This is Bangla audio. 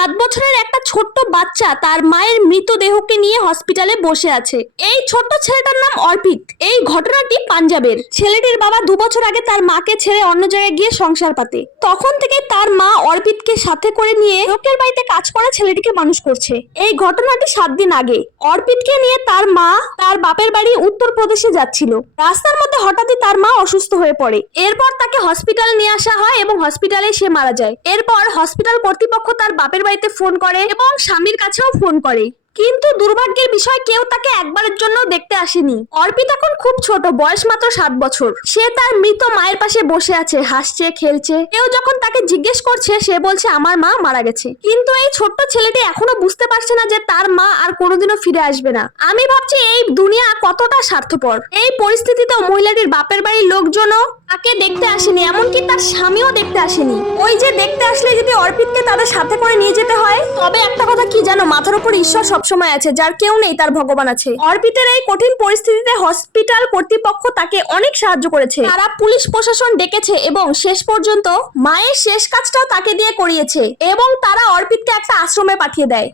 7 বছরের একটা ছোট্ট বাচ্চা তার মায়ের মৃতদেহকে নিয়ে হসপিটালে বসে আছে। এই ছোট্ট ছেলেটার নাম অর্পিত। এই ঘটনাটি পাঞ্জাবের। ছেলেটির বাবা 2 বছর আগে তার মাকে ছেড়ে অন্য জায়গায় গিয়ে সংসার পাতে। তখন থেকে তার মা অর্পিতকে সাথে করে নিয়ে লোকের বাড়িতে কাজ করে ছেলেটিকে মানুষ করছে। এই ঘটনাটি 7 দিন আগে। অর্পিতকে নিয়ে তার মা তার বাপের বাড়ি উত্তরপ্রদেশে যাচ্ছিল। রাস্তার মধ্যে হঠাৎই তার মা অসুস্থ হয়ে পড়ে। এরপর তাকে হসপিটালে নিয়ে আসা হয় এবং হসপিটালে সে মারা যায়। এরপর হসপিটাল কর্তৃপক্ষ তার বাপের বাড়িতে ফোন করে এবং স্বামীর কাছেও ফোন করে, কিন্তু দুর্ভাগ্যের বিষয় কেউ তাকে একবারের জন্য দেখতে আসেনি। অর্পিত এখন খুব ছোট, বয়স মাত্র 7 বছর। সে তার মৃত মায়ের পাশে বসে আছে, হাসছে, খেলছে। কেউ যখন তাকে জিজ্ঞেস করছে সে বলছে আমার মা মারা গেছে। কিন্তু এই ছোট্ট ছেলেটি এখনো বুঝতে পারছে না যে তার মা আর কোনোদিনও ফিরে আসবে না। আমি ভাবছি এই দুনিয়া কতটা স্বার্থপর। এই পরিস্থিতিতেও মহিলাটির বাপের বাড়ির লোকজনও তাকে দেখতে আসেনি, এমনকি তার স্বামীও দেখতে আসেনি। ওই যে দেখতে আসলে যদি অর্পিতকে তাদের সাথে করে নিয়ে যেতে হয়। তবে একটা কথা কি জানো, মাথার উপর ঈশ্বর সবসময় আছে, যার কেউ নেই তার ভগবান আছে। অর্পিতের এই কঠিন পরিস্থিতিতে হসপিটাল কর্তৃপক্ষ তাকে অনেক সাহায্য করেছে। তারা পুলিশ প্রশাসন ডেকেছে এবং শেষ পর্যন্ত মায়ের শেষ কাজটাও তাকে দিয়ে করিয়েছে এবং তারা অর্পিতকে একটা আশ্রমে পাঠিয়ে দেয়।